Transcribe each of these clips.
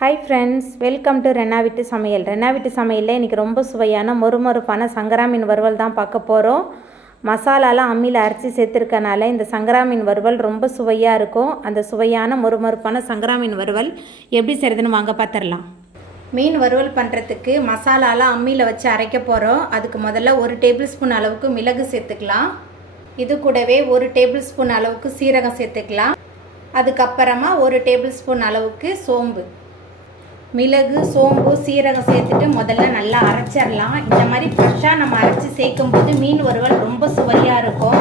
Hi friends, welcome to Renna வீட்டு சமையல். ரென்னா வீட்டு சமையலில் இன்றைக்கி ரொம்ப சுவையான மொறுமொறுப்பான சங்கரா மீன் வறுவல் தான் பார்க்க போகிறோம். மசாலாலாம் அம்மியில் அரைச்சி சேர்த்துருக்கனால இந்த சங்கரா மீன் வறுவல் ரொம்ப சுவையாக இருக்கும். அந்த சுவையான மொறுமொறுப்பான சங்கரா மீன் வறுவல் எப்படி செய்கிறதுன்னு வாங்க பார்த்துடலாம். மீன் வறுவல் பண்ணுறதுக்கு மசாலாலாம் அம்மியில் வச்சு அரைக்க போகிறோம். அதுக்கு முதல்ல 1 டேபிள் ஸ்பூன் அளவுக்கு மிளகு சேர்த்துக்கலாம். இது கூடவே 1 டேபிள் ஸ்பூன் அளவுக்கு சீரகம் சேர்த்துக்கலாம். அதுக்கப்புறமா 1 டேபிள் ஸ்பூன் அளவுக்கு சோம்பு, மிளகு, சோம்பு, சீரகம் சேர்த்துட்டு முதல்ல நல்லா அரைச்சிடலாம். இந்த மாதிரி ஃப்ரெஷ்ஷாக நம்ம அரைச்சி சேர்க்கும்போது மீன் வறுவல் ரொம்ப சுவையாக இருக்கும்.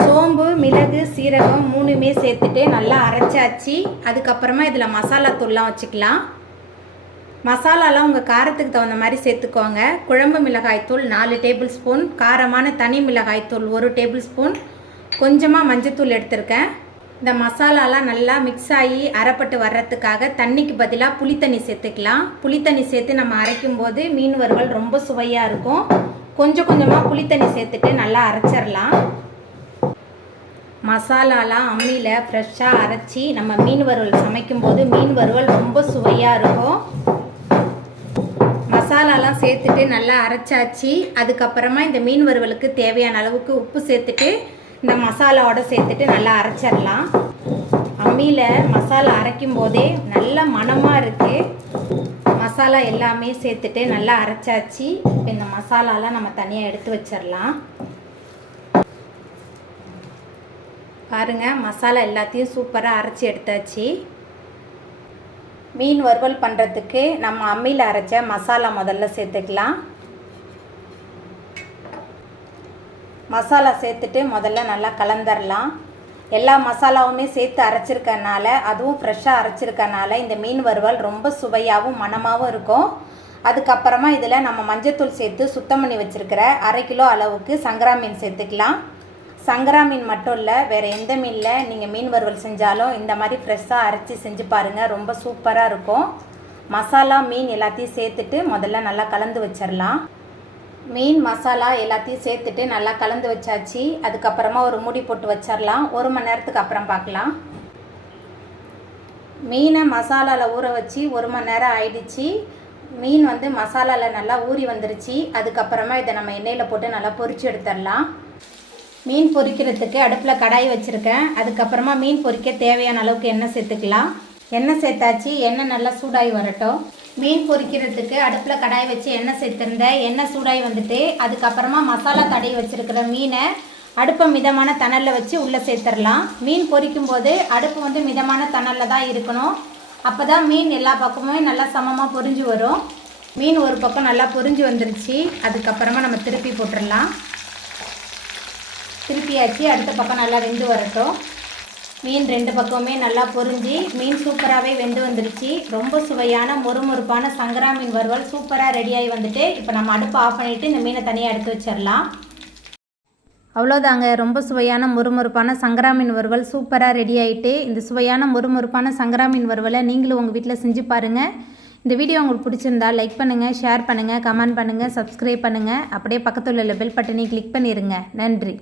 சோம்பு, மிளகு, சீரகம் 3மே சேர்த்துட்டு நல்லா அரைச்சாச்சு. அதுக்கப்புறமா இதில் மசாலா தூள்லாம் வச்சுக்கலாம். மசாலாலாம் உங்கள் காரத்துக்கு தகுந்த மாதிரி சேர்த்துக்கோங்க. குழம்பு மிளகாய்த்தூள் 4 டேபிள் ஸ்பூன், காரமான தனி மிளகாய்த்தூள் 1 டேபிள் ஸ்பூன், கொஞ்சமாக மஞ்சத்தூள் எடுத்திருக்கேன். இந்த மசாலாலாம் நல்லா மிக்ஸ் ஆகி அரைப்பட்டு வர்றதுக்காக தண்ணிக்கு பதிலாக புளித்தண்ணி சேர்த்துக்கலாம். புளித்தண்ணி சேர்த்து நம்ம அரைக்கும்போது மீன் வறுவல் ரொம்ப சுவையாக இருக்கும். கொஞ்சம் கொஞ்சமாக புளித்தண்ணி சேர்த்துட்டு நல்லா அரைச்சிடலாம். மசாலாலாம் அம்மியில் ஃப்ரெஷ்ஷாக அரைச்சி நம்ம மீன் வறுவல் சமைக்கும்போது மீன் வறுவல் ரொம்ப சுவையாக இருக்கும். மசாலாலாம் சேர்த்துட்டு நல்லா அரைச்சாச்சு. அதுக்கப்புறமா இந்த மீன் வறுவலுக்கு தேவையான அளவுக்கு உப்பு சேர்த்துட்டு இந்த மசாலாவோட சேர்த்துட்டு நல்லா அரைச்சிடலாம். அம்மியில் மசாலா அரைக்கும் போதே நல்ல மணமாக இருக்குது. மசாலா எல்லாமே சேர்த்துட்டு நல்லா அரைச்சாச்சு. இப்போ இந்த மசாலாலாம் நம்ம தனியாக எடுத்து வச்சிடலாம். பாருங்கள், மசாலா எல்லாத்தையும் சூப்பராக அரைச்சி எடுத்தாச்சு. மீன் வறுவல் பண்ணுறதுக்கு நம்ம அம்மியில் அரைச்ச மசாலா முதல்ல சேர்த்துக்கலாம். மசாலா சேர்த்துட்டு முதல்ல நல்லா கலந்துடலாம். எல்லா மசாலாவுமே சேர்த்து அரைச்சிருக்கனால, அதுவும் ஃப்ரெஷ்ஷாக அரைச்சிருக்கனால இந்த மீன் வறுவல் ரொம்ப சுவையாகவும் மணமாகவும் இருக்கும். அதுக்கப்புறமா இதில் நம்ம மஞ்சத்தூள் சேர்த்து சுத்தம் பண்ணி வச்சுருக்கிற 1/2 கிலோ அளவுக்கு சங்கரா மீன் சேர்த்துக்கலாம். சங்கரா மீன் மட்டும் இல்லை, வேறு எந்த மீனில் நீங்கள் மீன் வறுவல் செஞ்சாலும் இந்த மாதிரி ஃப்ரெஷ்ஷாக அரைச்சி செஞ்சு பாருங்கள், ரொம்ப சூப்பராக இருக்கும். மசாலா, மீன் எல்லாத்தையும் சேர்த்துட்டு முதல்ல நல்லா கலந்து வச்சிடலாம். மீன் மசாலா எல்லாத்தையும் சேர்த்துட்டு நல்லா கலந்து வச்சாச்சு. அதுக்கப்புறமா ஒரு மூடி போட்டு வச்சிடலாம். 1 மணி நேரத்துக்கு அப்புறம் பார்க்கலாம். மீனை மசாலாவில் ஊற வச்சு 1 மணி நேரம் ஆயிடுச்சு. மீன் மசாலாவில் நல்லா ஊறி வந்துருச்சு. அதுக்கப்புறமா இதை நம்ம எண்ணெயில் போட்டு நல்லா பொரிச்சு எடுத்துடலாம். மீன் பொரிக்கிறதுக்கு அடுப்பில் கடாய் வச்சுருக்கேன். அதுக்கப்புறமா மீன் பொரிக்க தேவையான அளவுக்கு எண்ணெய் சேர்த்துக்கலாம். எண்ணெய் சேர்த்தாச்சு. எண்ணெய் நல்லா சூடாகி வரட்டும். மீன் பொரிக்கிறதுக்கு அடுப்பில் கடாய் வச்சு எண்ணெய் சேர்த்துருந்தேன். எண்ணெய் சூடாகி வந்துட்டு அதுக்கப்புறமா மசாலா தடவி வச்சுருக்கிற மீனை அடுப்பை மிதமான தணலில் வச்சு உள்ளே சேர்த்துடலாம். மீன் பொரிக்கும் போது அடுப்பு மிதமான தணலில் தான் இருக்கணும். அப்போ தான் மீன் எல்லா பக்கமுமே நல்லா சமமாக பொரிஞ்சு வரும். மீன் ஒரு பக்கம் நல்லா பொரிஞ்சு வந்துருச்சு. அதுக்கப்புறமா நம்ம திருப்பி போட்டுடலாம். திருப்பியாச்சு. அடுத்த பக்கம் நல்லா வெந்து வரட்டும். மீன் 2 பக்கமுமே நல்லா பொரிஞ்சு மீன் சூப்பராகவே வெந்து வந்துருச்சு. ரொம்ப சுவையான மொறுமொறுப்பான சங்கரா மீன் வறுவல் சூப்பராக ரெடியாகி வந்துட்டு இப்போ நம்ம அடுப்பை ஆஃப் பண்ணிவிட்டு இந்த மீனை தனியாக எடுத்து வச்சிடலாம். அவ்வளோதாங்க, ரொம்ப சுவையான மொறுமொறுப்பான சங்கரா மீன் வறுவல் சூப்பராக ரெடி ஆகிட்டு. இந்த சுவையான மொறுமொறுப்பான சங்கரா மீன் வறுவலை நீங்களும் உங்கள் வீட்டில் செஞ்சு பாருங்கள். இந்த வீடியோ உங்களுக்கு பிடிச்சிருந்தா லைக் பண்ணுங்கள், ஷேர் பண்ணுங்கள், கமெண்ட் பண்ணுங்கள், சப்ஸ்கிரைப் பண்ணுங்கள். அப்படியே பக்கத்தில் உள்ள பெல் பட்டனை கிளிக் பண்ணிடுங்க. நன்றி.